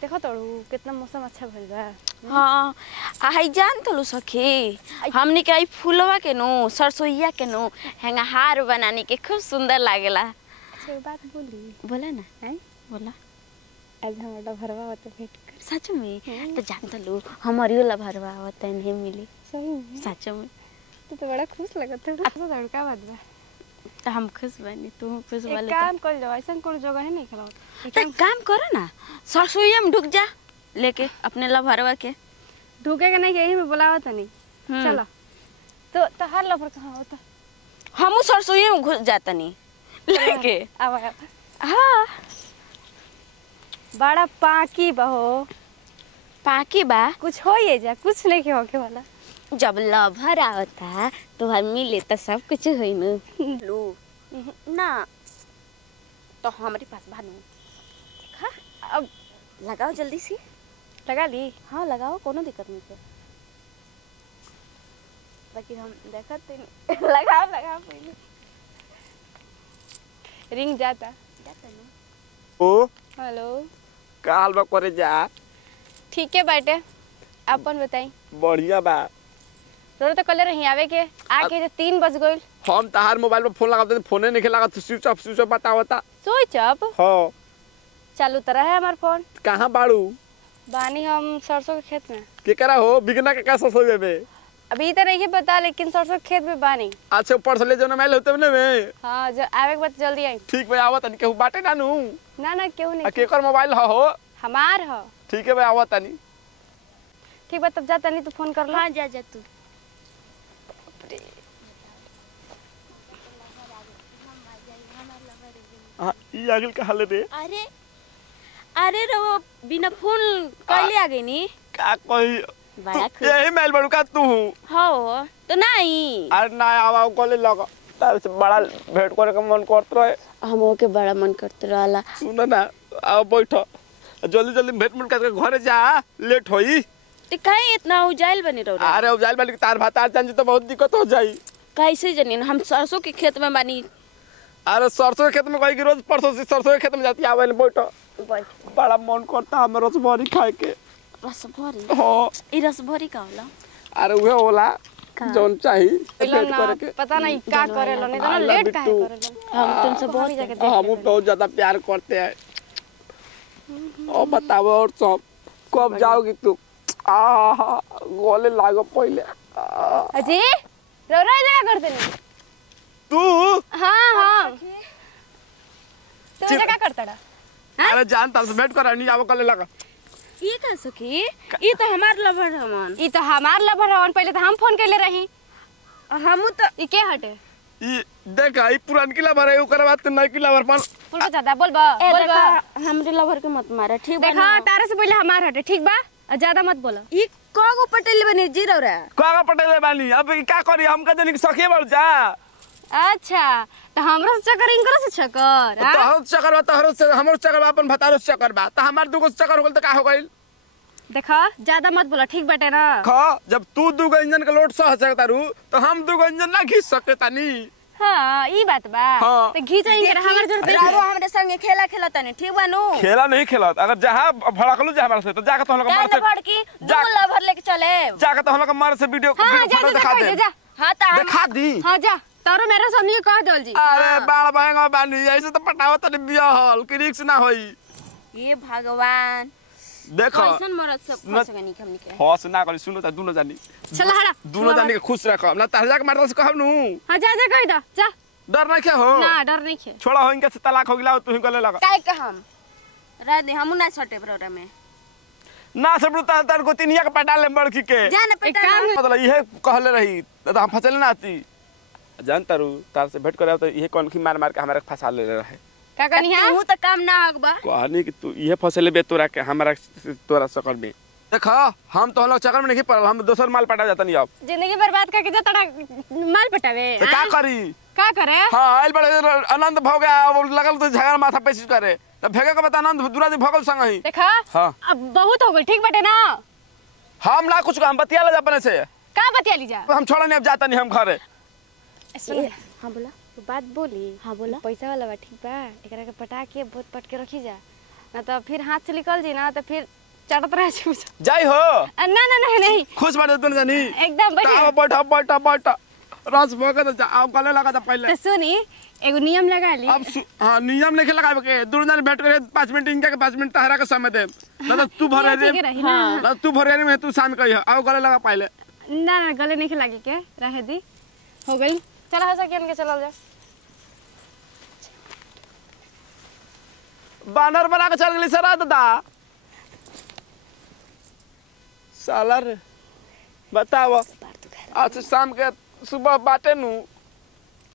देखो तो कितना मौसम अच्छा भइल बा। हाँ आई जान तो सखी हमने के आई फूलवा के नो सरसोईया के नो हैंगा हार बनाने के खूब सुंदर लागेला। अच्छा एक बात बोली। बोला ना हैं बोला आज हमारा भरवा होता भेंट कर। सच में तो जान तो हमारी वाला भरवा होता नहीं मिली सही में सच में तो बड़ा खुश लगता है। तो लड़का बात बा तो हम खुश बनी तू खुश वाले काम कर जाओ ऐसा कोई जगह है नहीं खिलाओ तो काम करो ना सरसोईया में ढुक जा लेके अपने ला भरवा के ढूकेगा नहीं यही में बुलावा था नहीं चलो तो हर लफर कहाँ होता हम सरसोईया में घुस जाता नहीं लेके अब हाँ बड़ा पाकी बहो पाकी बा कुछ हो ये जा कुछ नहीं के होके वाला जब लभर आवता तो हम मिले तो सब कुछ होई न लो ना तो हमारे पास भानु देखा अब लगाओ जल्दी से लगा ली। हाँ लगाओ कोनो दिक्कत नहीं है बाकी हम देखते नहीं लगाओ लगाओ पहले रिंग जाता ना ओ हेलो का हाल बा करे जा ठीक है बेटे अपन बताई बढ़िया बा रोड तो कल रही आवे के आके जे 3 बज गइल हम तहार मोबाइल पे फोन लगाते फोने नहीं लगा तो स्विच ऑफ बतावता स्विच ऑफ हां चालू तरह है हमार फोन कहां बाड़ू बानी हम सरसों के खेत में केकरा हो बिगना के कैसा सोवे में अभी तो नहीं पता लेकिन सरसों के खेत में बानी। अच्छा ऊपर से ले जो ना मैल होते ने में हां जो आवे के बाद जल्दी आई। ठीक भाई आवत नहीं केहू बाटे नानू ना क्यों नहीं केकर मोबाइल हो हमार हो ठीक है भाई आवत नहीं ठीक बा तब जाता नहीं तो फोन कर लो। हाँ जा तू हां ई आगिल का हाल रे अरे अरे रो बिना फोन कइले आ गई नी का कोई बड़ा खुश यही मैल बड़ू का तू हो तो नहीं अरे ना आवा कोले लगा तार से बड़ा भेंट करे का मन करत रहे हमो के बड़ा मन करते रहला सुन ना आओ बैठो जल्दी जल्दी भेंट मन करके घरे जा लेट होई तो कहीं इतना उजाइल बनी रहो अरे उजाइल वाली तार भातार जान तो बहुत दिक्कत हो जाई कैसे जनीन हम सरसों के खेत में बानी अरे सरसों के खेत में कोई रोज परसों से सरसों के खेत में जाती आवे बैठो बड़ा मन करता है रसभरी खाए के रसभरी हां ई रसभरी का होला अरे उहे होला जोन चाही भेंट करे के पता नहीं का करे लो नहीं तो लेट काहे करे लो हम तुमसे बहुत जाके हम बहुत ज्यादा प्यार करते हैं और बताओ और सब कब जाओगी तू गोले लागो पहले अजी रो जगह करते नहीं तू हां तो जगह करता रहा। अरे जानता से भेंट कर नहीं आवो कले लगा ये का सखी ये तो हमार लभर हमन ई तो हमार लभर हवन पहले तो हम फोन कैले रही हमू तो ई के हटे ई देखा ई पुरान किला भरे ओकर बाद तो नई किला भर पर बोल ज्यादा बोलबा हमरे लभर के मत मारा ठीक बा देखा तारे से पहले हमार हटे ठीक बा ज्यादा मत बोलो। ई कगो पटेल बनी जी रौरा कागा पटेले बानी अब का करी हम का जनी सखी बढ़ जा अच्छा तो हमरो से चक्कर इनकरो से चक्कर तो हर चक्कर बा तहरो से हमरो चक्कर बा अपन भतारो से चक्कर बा त हमार दुगो चक्कर हो गेल त का हो गइल देखा ज्यादा मत बोलो ठीक बाटे ना ख जब तू दुगो इंजन के लोड सह सकता रू तो हम दुगो इंजन ना घिस सकता नी हां ई बात बा हाँ। तो घीचेंगे हमार जरूरत नहीं रारो हमरे संगे खेला खेलता नहीं ठीक बा नु खेला नहीं खेलत अगर जहां भड़कलू जा हमारे से तो जाके तो हम लोग मार से भड़की दो लभर लेके चले जाके तो हम लोग मार से वीडियो फोटो दिखा दे जा हां ता दिखा दी हां जा तारो मेरा सामने कह दोल जी अरे बाल बहंगा बानी ऐसे तो पटावत नहीं बिया हल कि रिक्स ना होई ये भगवान देखो कैसन मरद सब फसगनी हमनी के हस ना करी सुनो त दुनो जानी चल हड़ा दुनो जानी के खुश रख ना तार जाके मारता से कहब नु हां जा जा कह दा जा डर ना क्या हो ना डर नहीं खे छोड़ा हो इनके से तलाक हो गला तू ही गले लगा काहे के हम रह दे हमू ना छटे प्रोग्राम में ना सब तार गोतिनिया के पटा ले बड़की के जान बेटा मतलब इहे कहले रही तो हम फसले ना आती जानता रू तार से भेंट करे तो इहे कौन की मार मार के हमरा फंसा ले रहे का कहनी है तू तो काम ना हकबा कहनी कि तू इहे फसले बे तोरा के हमरा तोरा सकल में देखा हम तो हम लोग चक्कर में नहीं पड़ल हम दोसर माल पटा जाता नहीं अब जिंदगी बर्बाद करके जा तड़ा माल पटावे तो का करी का करे हां आइल बड़े आनंद भौ गया अब लगल तो झगड़ा माथा पे करे तब भेगे के बता आनंद दूरा दी भगल संग ही देखा हां अब बहुत हो गई ठीक बटे ना हम ना कुछ काम बतिया ले अपने से का बतिया ली जा हम छोड़ा नहीं अब जाता नहीं हम घरे हां बोला तो बात बोली हां बोला पैसा वाला बा ठीक बा एकरा के पटा के बहुत पट के रखी जा ना तो फिर हाथ से निकल जी ना तो फिर चढ़त रहे छी जाई हो ना ना नहीं नहीं खुश बाटे तू जानी एकदम बढ़िया बैठा रस भोग तो आओ गले लगा था पहले तो सुनी एगो नियम लगा ली अब हां नियम लेके लगावे के दूर जान बैठ के 5 मिनट इनका के 5 मिनट तहरा के समय दे ना तो तू भरे रे हां ना तू भरे रे में तू शाम कही आओ गले लगा पहले ना ना गले नहीं लागे के रहे दी हो गई चला हसा के चलल जा बानर बना के चल गेली सरा दादा साला रे बताओ आज शाम के सुबह बाटे नु